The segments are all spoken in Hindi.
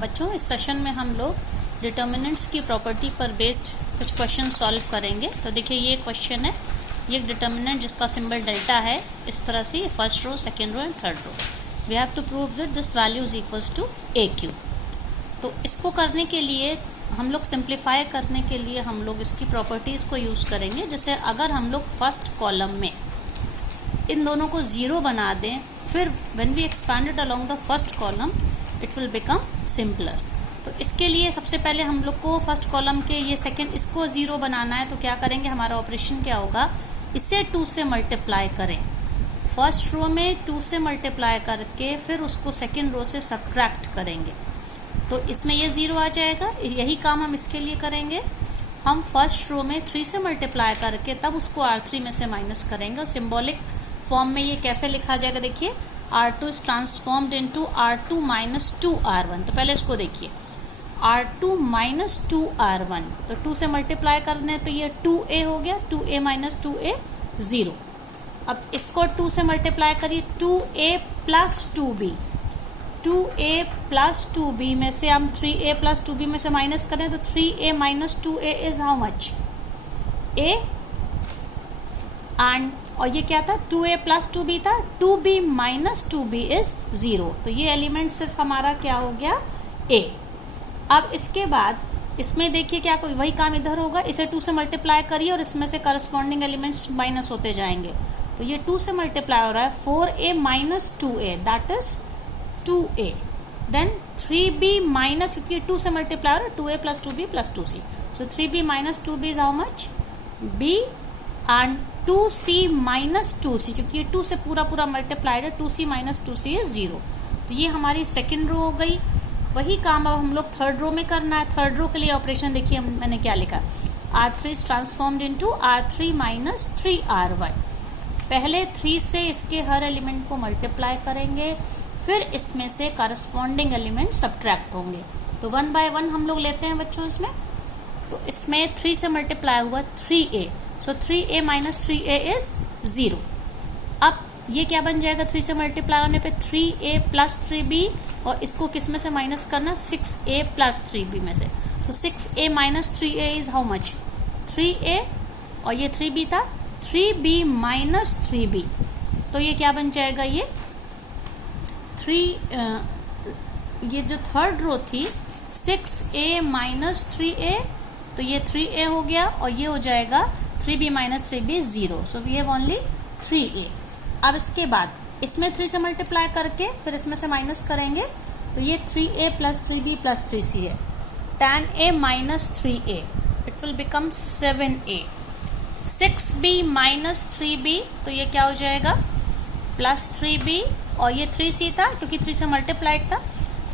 बच्चों, इस सेशन में हम लोग डिटर्मिनेंट्स की प्रॉपर्टी पर बेस्ड कुछ क्वेश्चन सॉल्व करेंगे। तो देखिए, ये क्वेश्चन है, ये एक डिटर्मिनेंट जिसका सिंबल डेल्टा है, इस तरह से first row, second row and third row. We have to prove that this value is equals to A Q. तो इसको करने के लिए हम लोग सिंप्लीफाई करने के लिए हम लोग इसकी प्रॉपर्टीज़ को यूज़ करेंगे। जैसे अगर हम लोग फर्स्ट कॉलम में इन दोनों को ज़ीरो बना दें, फिर when we expanded along the first column it will become simpler. तो इसके लिए सबसे पहले हम लोग को फर्स्ट कॉलम के ये सेकंड इसको ज़ीरो बनाना है। तो क्या करेंगे, हमारा ऑपरेशन क्या होगा, इसे 2 से मल्टीप्लाई करें। फर्स्ट रो में 2 से मल्टीप्लाई करके फिर उसको सेकंड रो से सब्ट्रैक्ट करेंगे, तो इसमें ये ज़ीरो आ जाएगा। यही काम हम इसके लिए करेंगे। हम फर्स्ट रो में 3 से मल्टीप्लाई करके तब उसको R3 में से माइनस करेंगे, और सिम्बॉलिक फॉर्म में ये कैसे लिखा जाएगा, देखिए R2 is transformed into R2 minus 2R1। तो पहले इसको देखिए, R2 माइनस 2R1, तो 2 से मल्टीप्लाई करने पे ये 2A हो गया, 2A माइनस 2A 0। अब इसको 2 से मल्टीप्लाई करिए, 2A plus 2B, 2A plus 2B में से हम 3A प्लस 2B में से माइनस करें तो 3A minus 2A is how much, A। And और ये क्या था, 2A प्लस 2B था, 2B माइनस 2B इज 0। तो ये एलिमेंट सिर्फ हमारा क्या हो गया, A। अब इसके बाद इसमें देखिए क्या कोई वही काम इधर होगा, इसे 2 से मल्टीप्लाई करिए और इसमें से करस्पॉन्डिंग एलिमेंट्स माइनस होते जाएंगे। तो ये 2 से मल्टीप्लाई हो रहा है, 4A minus 2A that is 2A। Then 3B minus, क्योंकि 2 से मल्टीप्लाई हो रहा है, 2A plus 2B plus 2C, so 3B minus 2B is how much, B। And 2C minus 2C, क्योंकि ये 2 से पूरा पूरा मल्टीप्लाइड है, 2C माइनस 2C इज 0। तो ये हमारी सेकेंड रो हो गई। वही काम अब हम लोग थर्ड रो में करना है। थर्ड रो के लिए ऑपरेशन देखिए मैंने क्या लिखा, R3 is transformed into R3 minus 3R1। पहले 3 से इसके हर एलिमेंट को मल्टीप्लाई करेंगे, फिर इसमें से करस्पॉन्डिंग एलिमेंट सब्ट्रैक्ट होंगे। तो 1 बाय 1 हम लोग लेते हैं बच्चों इसमें। तो इसमें 3 से मल्टीप्लाई हुआ 3A, so 3A minus 3A is 0। अब ये क्या बन जाएगा, 3 से मल्टीप्लाई होने पे 3A प्लस 3B, और इसको किस में से माइनस करना, 6A प्लस 3B में से। सो 6A minus 3A is how much, 3A, और ये 3B था, 3B माइनस 3B। तो ये क्या बन जाएगा, ये 3 ये जो थर्ड रो थी 6A माइनस 3A, तो ये 3A हो गया, और ये हो जाएगा 3B minus 3B 0। So we have only 3A। अब इसके बाद इसमें 3 से मल्टीप्लाई करके फिर इसमें से माइनस करेंगे, तो ये 3A plus 3B plus 3C है, 10A minus 3A it will become 7A। 6B minus 3B, तो ये क्या हो जाएगा, प्लस 3B, और ये 3C था क्योंकि 3 से मल्टीप्लाइड था,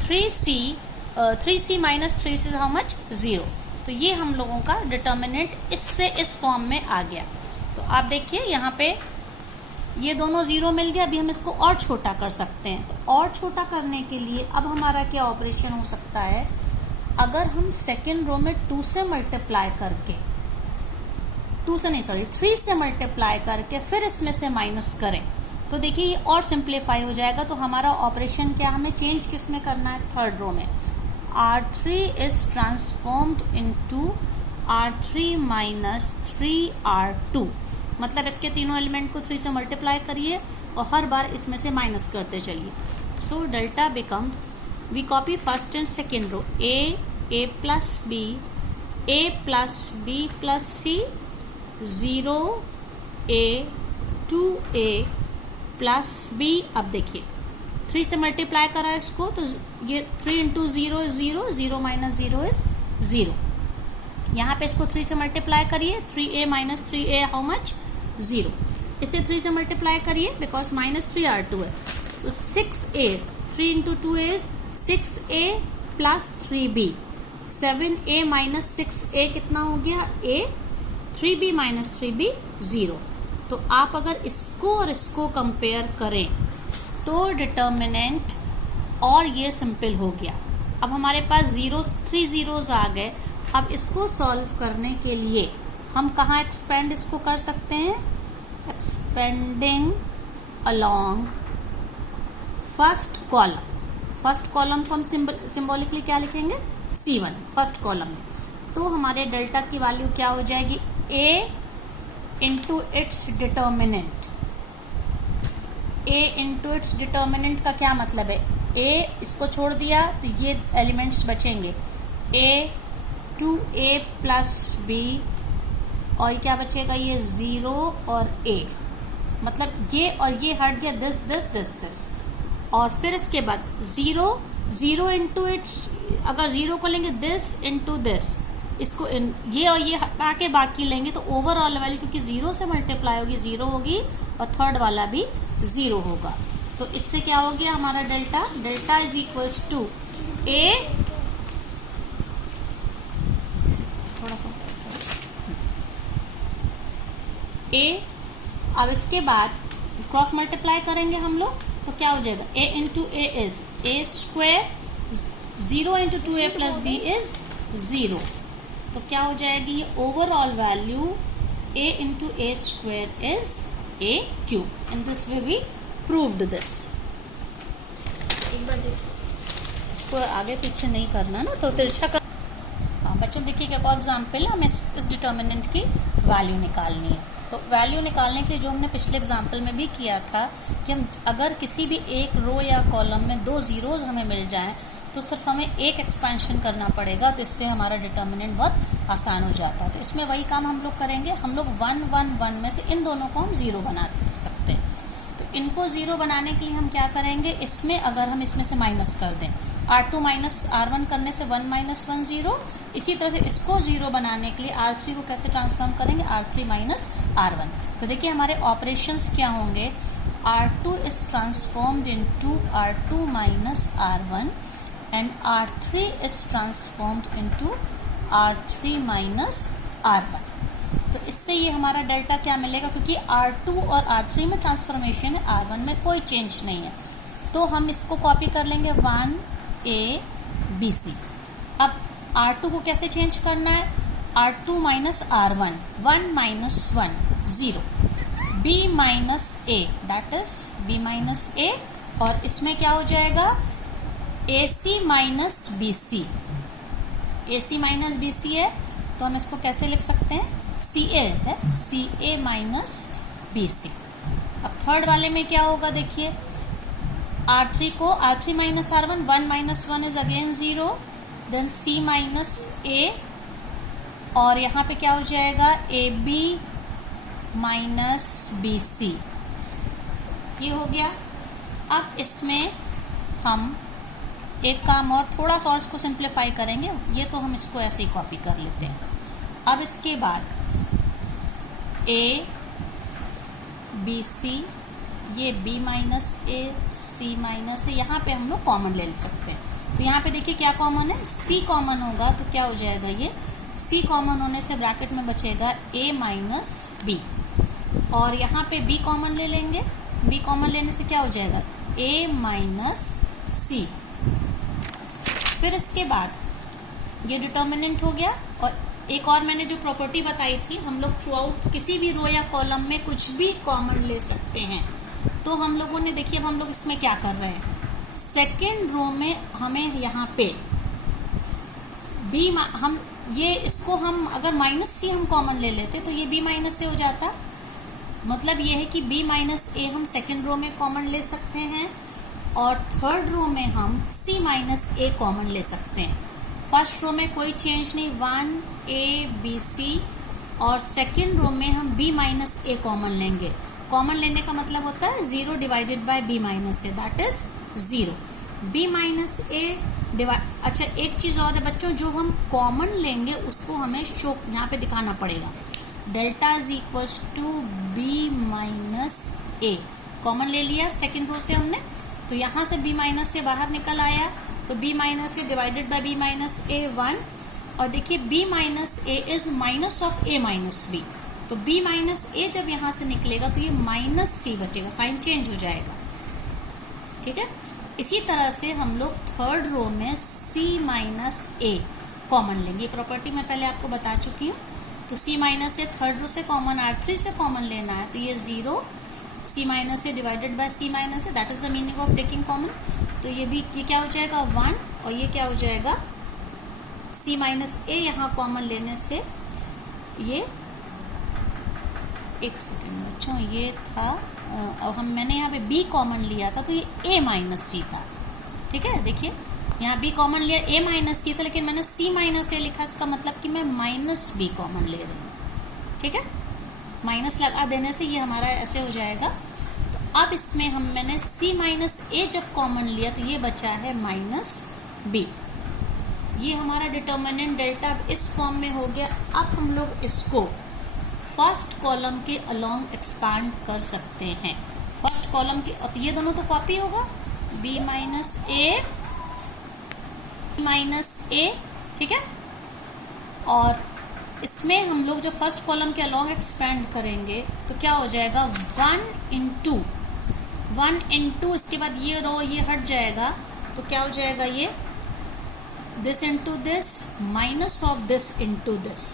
3C minus 3C how much, 0। तो ये हम लोगों का डिटर्मिनेंट इससे इस फॉर्म में आ गया। तो आप देखिए यहाँ पे ये दोनों 0 मिल गया। अभी हम इसको और छोटा कर सकते हैं। तो और छोटा करने के लिए अब हमारा क्या ऑपरेशन हो सकता है, अगर हम सेकेंड रो में 2 से मल्टीप्लाई करके, 3 से मल्टीप्लाई करके फिर इसमें से माइनस करें, तो देखिए ये और सिंप्लीफाई हो जाएगा। तो हमारा ऑपरेशन क्या, हमें चेंज किस में करना है, थर्ड रो में। R3 is transformed into R3 minus 3R2, मतलब इसके तीनों एलिमेंट को 3 से मल्टीप्लाई करिए और हर बार इसमें से माइनस करते चलिए। So delta becomes, we copy first and second row, A plus B, A plus B plus C, 0A 2A plus B। अब देखिए 3 से मल्टीप्लाई करा है इसको, तो ये 3 इंटू 0 इज 0, 0 माइनस 0 इज 0। यहाँ पे इसको 3 से मल्टीप्लाई करिए, 3A minus 3A how much, 0। इसे 3 से मल्टीप्लाई करिए बिकॉज माइनस 3R2 है, तो 6A, 3 into 2A is 6A plus 3B, 7A minus 6A कितना हो गया, A, 3B माइनस 3B 0। तो आप अगर इसको और इसको कंपेयर करें तो डिटर्मिनेंट और ये सिंपल हो गया। अब हमारे पास 3 zeros आ गए। अब इसको सॉल्व करने के लिए हम कहाँ एक्सपेंड इसको कर सकते हैं, expanding along first column. First column को हम सिंबॉलिकली क्या लिखेंगे, C1 फर्स्ट कॉलम में। तो हमारे डेल्टा की वैल्यू क्या हो जाएगी, A into its determinant. A into its determinant का क्या मतलब है, A इसको छोड़ दिया तो ये एलिमेंट्स बचेंगे, A 2A प्लस B, और क्या बचेगा, ये 0 और A, मतलब ये और ये हट गया, दिस, और फिर इसके बाद 0 इंटू इट्स, अगर 0 को लेंगे दिस इंटू दिस, इसको ये और ये हटा के बाकी लेंगे तो ओवरऑल वैल्यू क्योंकि 0 से मल्टीप्लाई होगी 0 होगी, और थर्ड वाला भी 0 होगा। तो इससे क्या हो गया हमारा delta is equals to A, थोड़ा सा A। अब इसके बाद क्रॉस मल्टीप्लाई करेंगे हम लोग तो क्या हो जाएगा, A into A is A square, 0 into 2A plus B is 0। तो क्या हो जाएगी, ये overall value A into A square is A cube. In this way we proved this. एक बार इसको आगे पीछे नहीं करना ना, तो तिरछा कर। हाँ बच्चों देखिए एक और एग्जाम्पल है, हमें इस डिटर्मिनेंट की वैल्यू निकालनी है। तो वैल्यू निकालने के लिए जो हमने पिछले एग्जाम्पल में भी किया था कि हम अगर किसी भी एक रो या कॉलम में 2 जीरोज हमें मिल जाएं तो सिर्फ हमें एक एक्सपेंशन करना पड़ेगा, तो इससे हमारा डिटर्मिनेंट बहुत आसान हो जाता है। तो इसमें वही काम हम लोग करेंगे, हम लोग 1 1 1 में से इन दोनों को हम 0 बना सकते हैं। तो इनको 0 बनाने के लिए हम क्या करेंगे, इसमें अगर हम इसमें से माइनस कर दें, R2 माइनस R1 करने से 1 माइनस 1 0। इसी तरह से इसको 0 बनाने के लिए R3 को कैसे ट्रांसफॉर्म करेंगे, R3 माइनस R1। तो देखिए हमारे ऑपरेशंस क्या होंगे, R2 is transformed into R2 minus R1 and R3 is transformed into R3 minus R1। तो इससे ये हमारा डेल्टा क्या मिलेगा, क्योंकि R2 और R3 में ट्रांसफॉर्मेशन है, R1 में कोई चेंज नहीं है। तो हम इसको कॉपी कर लेंगे 1A B C। अब R2 को कैसे चेंज करना है, R2 minus R1, 1 minus 1 0, B minus A that is B minus A, और इसमें क्या हो जाएगा AC minus BC। AC minus BC है तो हम इसको कैसे लिख सकते हैं, CA है, CA माइनस BC। अब थर्ड वाले में क्या होगा, देखिए R3 को R3 minus R1, 1 minus 1 is again 0, then C minus A, और यहाँ पे क्या हो जाएगा AB माइनस BC, ये हो गया। अब इसमें हम एक काम और थोड़ा सा और इसको सिंप्लीफाई करेंगे, ये तो हम इसको ऐसे ही कॉपी कर लेते हैं। अब इसके बाद A B C, ये B minus A C minus A, यहाँ पे हम लोग कॉमन ले सकते हैं। तो यहाँ पे देखिए क्या कॉमन है, C कॉमन होगा तो क्या हो जाएगा, ये C कॉमन होने से ब्रैकेट में बचेगा A माइनस B, और यहाँ पे B कॉमन ले लेंगे, B कॉमन लेने से क्या हो जाएगा A माइनस C। फिर इसके बाद ये डिटर्मिनेंट हो गया, और एक और मैंने जो प्रॉपर्टी बताई थी, हम लोग थ्रू आउट किसी भी रो या कॉलम में कुछ भी कॉमन ले सकते हैं। तो हम लोगों ने देखिए अब हम लोग इसमें क्या कर रहे हैं, सेकेंड रो में हमें यहाँ पे B, हम ये इसको हम अगर माइनस C हम कॉमन ले लेते तो ये B माइनस A हो जाता। मतलब ये है कि B माइनस A हम सेकेंड रो में कॉमन ले सकते हैं, और थर्ड रो में हम C माइनस A कॉमन ले सकते हैं। फर्स्ट रो में कोई चेंज नहीं, 1A B C, और सेकेंड रो में हम B माइनस A कॉमन लेंगे। कॉमन लेने का मतलब होता है 0 divided by B minus A that is 0। B minus A अच्छा एक चीज़ और है बच्चों, जो हम कॉमन लेंगे उसको हमें शो यहाँ पे दिखाना पड़ेगा, delta is equals to B minus A। Common ले लिया सेकेंड रो से हमने, तो यहाँ से B माइनस से बाहर निकल आया, तो B minus A divided by B minus A 1, और देखिए B minus A is minus of A minus B, तो B माइनस ए जब यहाँ से निकलेगा तो ये माइनस C बचेगा, साइन चेंज हो जाएगा, ठीक है। इसी तरह से हम लोग थर्ड रो में C माइनस A कॉमन लेंगे, प्रॉपर्टी मैं पहले आपको बता चुकी हूँ। तो C माइनस ए थर्ड रो से कॉमन, R3 से कॉमन लेना है, तो ये 0, C C minus A divided by C minus A, that is the meaning of taking common. तो ये क्या हो जाएगा 1 और ये क्या हो जाएगा सी माइनस ए, यहाँ कॉमन लेने से ये, एक सेकेंड बच्चों, ये था मैंने यहाँ पे बी कॉमन लिया था तो ये ए माइनस सी था, ठीक है। देखिए यहाँ बी कॉमन लिया, ए माइनस सी था, लेकिन मैंने सी माइनस ए लिखा, इसका मतलब कि मैं माइनस बी कॉमन ले रही हूँ, ठीक है। माइनस लगा देने से ये हमारा ऐसे हो जाएगा। तो अब इसमें मैंने सी माइनस ए जब कॉमन लिया तो ये बचा है माइनस बी। ये हमारा डिटर्मिनेंट डेल्टा इस फॉर्म में हो गया। अब हम लोग इसको फर्स्ट कॉलम के अलोंग एक्सपांड कर सकते हैं। फर्स्ट कॉलम के, और ये दोनों तो कॉपी होगा, बी माइनस ए माइनस ए, ठीक है। और इसमें हम लोग जो फर्स्ट कॉलम के अलोंग एक्सपेंड करेंगे तो क्या हो जाएगा 1 इंटू, इसके बाद ये रो ये हट जाएगा तो क्या हो जाएगा ये this into this minus of this into this.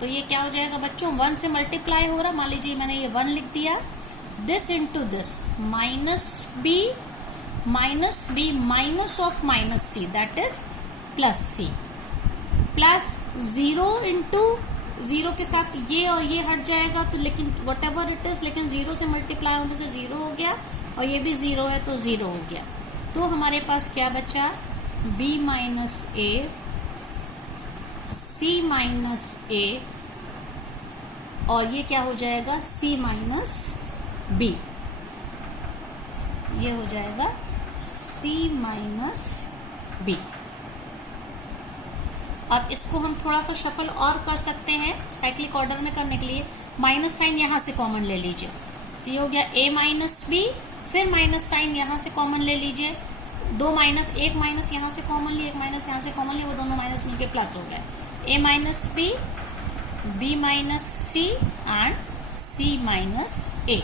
तो ये क्या हो जाएगा बच्चों 1 से मल्टीप्लाई हो रहा, मान लीजिए मैंने ये 1 लिख दिया, this into this minus B minus of minus C, that is plus C, plus 0 into 0 के साथ ये और ये हट जाएगा तो, लेकिन वट एवर इट इज, लेकिन 0 से मल्टीप्लाई होने से 0 हो गया और ये भी 0 है तो 0 हो गया। तो हमारे पास क्या बचा b माइनस ए, c माइनस ए, और ये क्या हो जाएगा c माइनस b, ये हो जाएगा c माइनस b। अब इसको हम थोड़ा सा शफल और कर सकते हैं साइक्लिक ऑर्डर में करने के लिए। माइनस साइन यहाँ से कॉमन ले लीजिए, तो ये हो गया a माइनस बी, फिर माइनस साइन यहाँ से कॉमन ले लीजिए, दो माइनस, एक माइनस यहाँ से कॉमन लिया, एक माइनस यहाँ से कॉमन लिया, वो दोनों माइनस मिलके प्लस हो गया, a minus B, b minus C and c minus A.